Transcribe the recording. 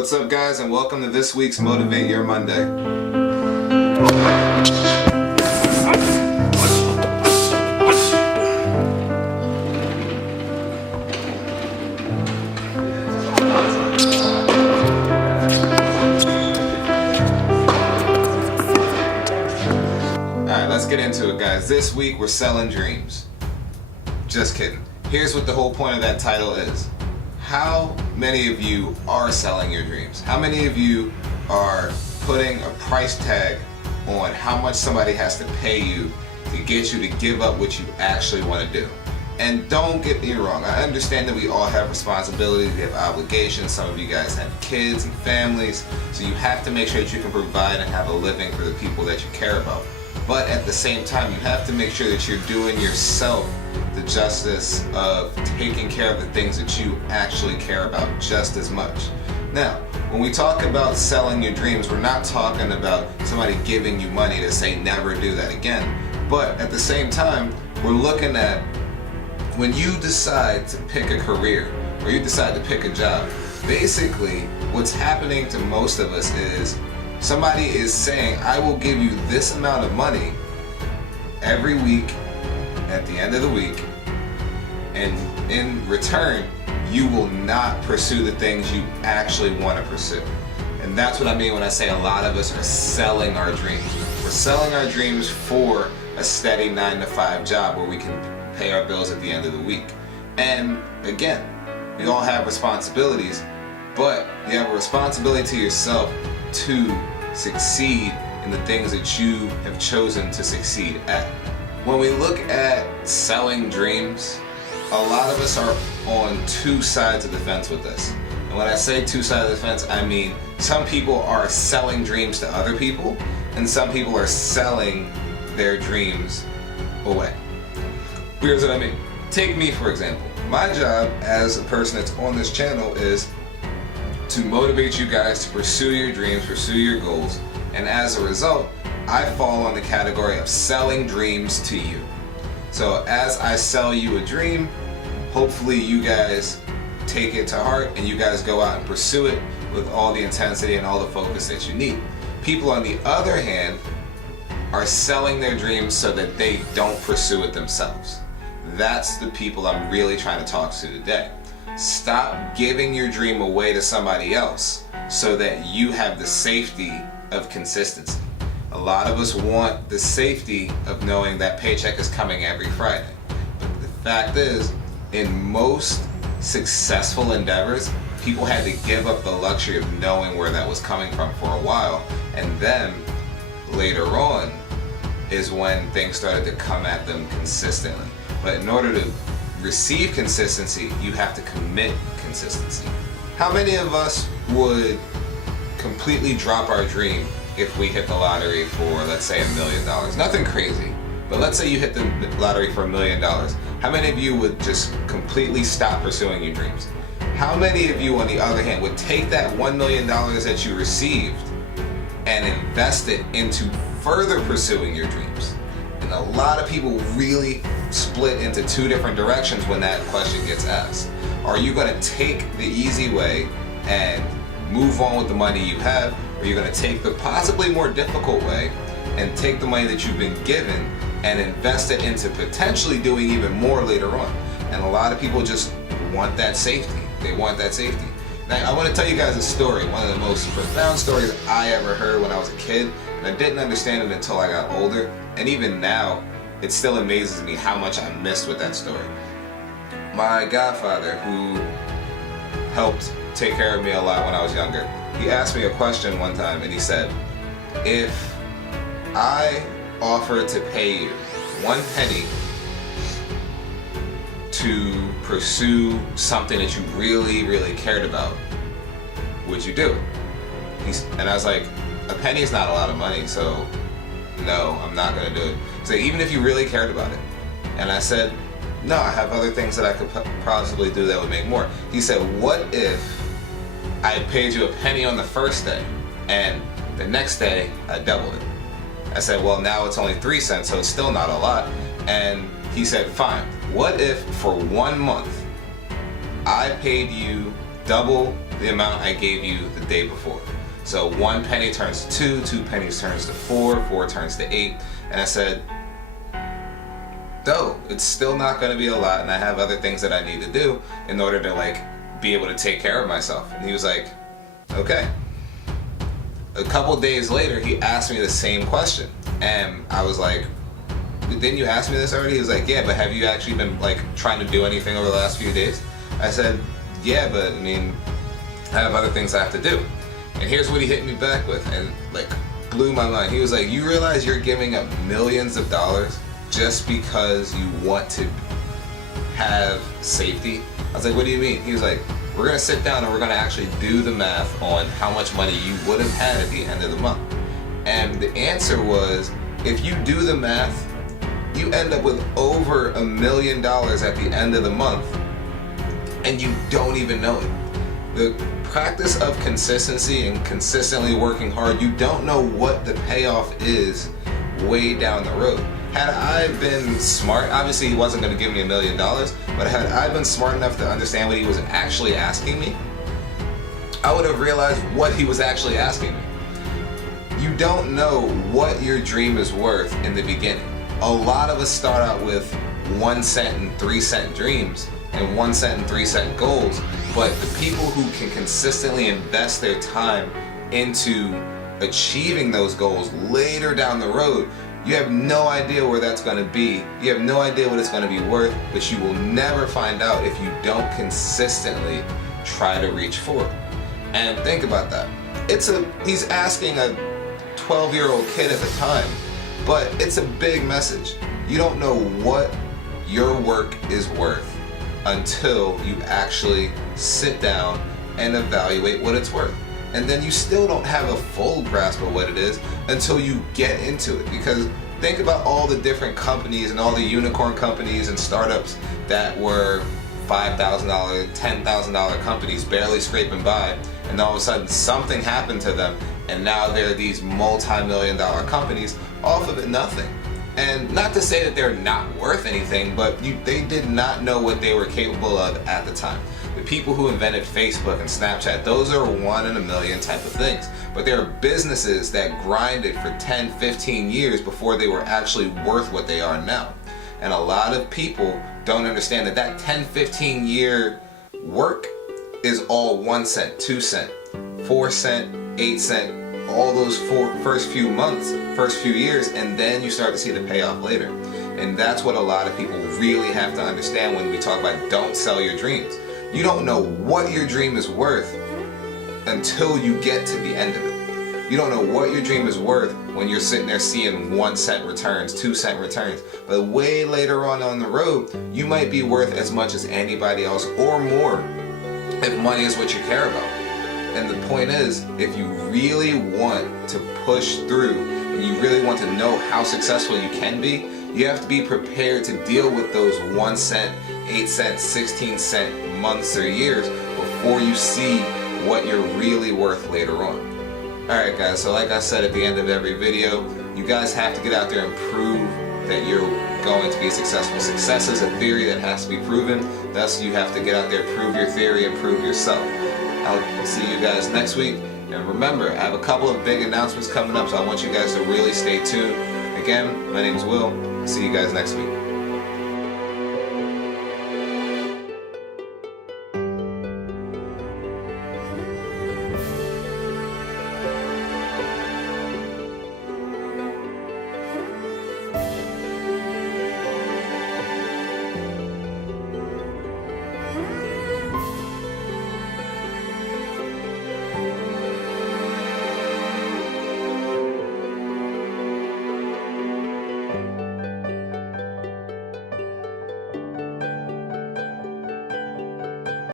What's up, guys, and welcome to this week's Motivate Your Monday. Alright, let's get into it, guys. This week we're selling dreams. Just kidding. Here's what the whole point of that title is. How many of you are selling your dreams? How many of you are putting a price tag on how much somebody has to pay you to get you to give up what you actually want to do? And don't get me wrong, I understand that we all have responsibilities, we have obligations, some of you guys have kids and families, so you have to make sure that you can provide and have a living for the people that you care about. But at the same time, you have to make sure that you're doing yourself the justice of taking care of the things that you actually care about just as much. Now, when we talk about selling your dreams, we're not talking about somebody giving you money to say never do that again. But at the same time, we're looking at when you decide to pick a career or you decide to pick a job, basically what's happening to most of us is somebody is saying, I will give you this amount of money every week at the end of the week, and in return you will not pursue the things you actually want to pursue. And that's what I mean when I say a lot of us are selling our dreams. We're selling our dreams for a steady 9-to-5 job where we can pay our bills at the end of the week. And again, we all have responsibilities, but you have a responsibility to yourself to succeed in the things that you have chosen to succeed at. When we look at selling dreams, a lot of us are on two sides of the fence with this. And when I say two sides of the fence, I mean some people are selling dreams to other people, and some people are selling their dreams away. Here's what I mean. Take me, for example. My job as a person that's on this channel is to motivate you guys to pursue your dreams, pursue your goals, and as a result, I fall on the category of selling dreams to you. So as I sell you a dream, hopefully you guys take it to heart and you guys go out and pursue it with all the intensity and all the focus that you need. People, on the other hand, are selling their dreams so that they don't pursue it themselves. That's the people I'm really trying to talk to today. Stop giving your dream away to somebody else so that you have the safety of consistency. A lot of us want the safety of knowing that paycheck is coming every Friday. But the fact is, in most successful endeavors, people had to give up the luxury of knowing where that was coming from for a while, and then later on is when things started to come at them consistently. But in order to receive consistency, you have to commit consistency. How many of us would completely drop our dream if we hit the lottery for, let's say, $1 million? Nothing crazy, but let's say you hit the lottery for $1 million. How many of you would just completely stop pursuing your dreams? How many of you, on the other hand, would take that $1 million that you received and invest it into further pursuing your dreams? And a lot of people really split into two different directions when that question gets asked. Are you going to take the easy way and move on with the money you have, or are you going to take the possibly more difficult way and take the money that you've been given and invest it into potentially doing even more later on? And a lot of people just want that safety. They want that safety. Now, I want to tell you guys a story, one of the most profound stories I ever heard when I was a kid, and I didn't understand it until I got older, and even now, it still amazes me how much I missed with that story. My godfather, who helped take care of me a lot when I was younger, he asked me a question one time, and he said, if I offered to pay you 1 penny to pursue something that you really, really cared about, would you do it? And I was like, a penny is not a lot of money, so no, I'm not going to do it. So even if you really cared about it. And I said, no, I have other things that I could possibly do that would make more. He said, what if I paid you a penny on the first day and the next day I doubled it? I said, well, now it's only 3 cents, so it's still not a lot. And he said, fine, what if for 1 month I paid you double the amount I gave you the day before. So 1 penny turns to 2, 2 pennies turns to 4, 4 turns to 8. And I said, no, it's still not going to be a lot, and I have other things that I need to do in order to like be able to take care of myself. And he was like, okay. A couple days later, he asked me the same question, and I was like, didn't you ask me this already? He was like, yeah, but have you actually been like trying to do anything over the last few days? I said, yeah, but I mean, I have other things I have to do. And here's what he hit me back with, and like blew my mind. He was like, you realize you're giving up millions of dollars just because you want to have safety? I was like, what do you mean? He was like, we're gonna sit down and we're gonna actually do the math on how much money you would have had at the end of the month. And the answer was, if you do the math, you end up with over $1 million at the end of the month, and you don't even know it. The practice of consistency and consistently working hard, you don't know what the payoff is way down the road. Had I been smart, obviously he wasn't going to give me $1 million, but had I been smart enough to understand what he was actually asking me, I would have realized what he was actually asking me. You don't know what your dream is worth in the beginning. A lot of us start out with 1 cent and 3 cent dreams and 1 cent and 3 cent goals, but the people who can consistently invest their time into achieving those goals later down the road, you have no idea where that's going to be. You have no idea what it's going to be worth, but you will never find out if you don't consistently try to reach for it. And think about that. He's asking a 12-year-old kid at the time, but it's a big message. You don't know what your work is worth until you actually sit down and evaluate what it's worth. And then you still don't have a full grasp of what it is until you get into it. Because think about all the different companies and all the unicorn companies and startups that were $5,000, $10,000 companies barely scraping by, and all of a sudden something happened to them, and now they're these multi-million-dollar companies off of it nothing. And not to say that they're not worth anything, but they did not know what they were capable of at the time. The people who invented Facebook and Snapchat, those are 1 in a million type of things. But there are businesses that grinded for 10, 15 years before they were actually worth what they are now. And a lot of people don't understand that 10, 15 year work is all 1 cent, 2 cent, 4 cent, 8 cent, all those first few months, first few years, and then you start to see the payoff later. And that's what a lot of people really have to understand when we talk about don't sell your dreams. You don't know what your dream is worth until you get to the end of it. You don't know what your dream is worth when you're sitting there seeing 1 cent returns, 2 cent returns. But way later on the road, you might be worth as much as anybody else or more if money is what you care about. And the point is, if you really want to push through and you really want to know how successful you can be, you have to be prepared to deal with those 1 cent, 8 cent, 16 cent months or years before you see what you're really worth later on. Alright guys, so like I said at the end of every video, you guys have to get out there and prove that you're going to be successful. Success is a theory that has to be proven. Thus you have to get out there, prove your theory, and prove yourself. I'll see you guys next week. And remember, I have a couple of big announcements coming up, so I want you guys to really stay tuned. Again, my name is Will. See you guys next week.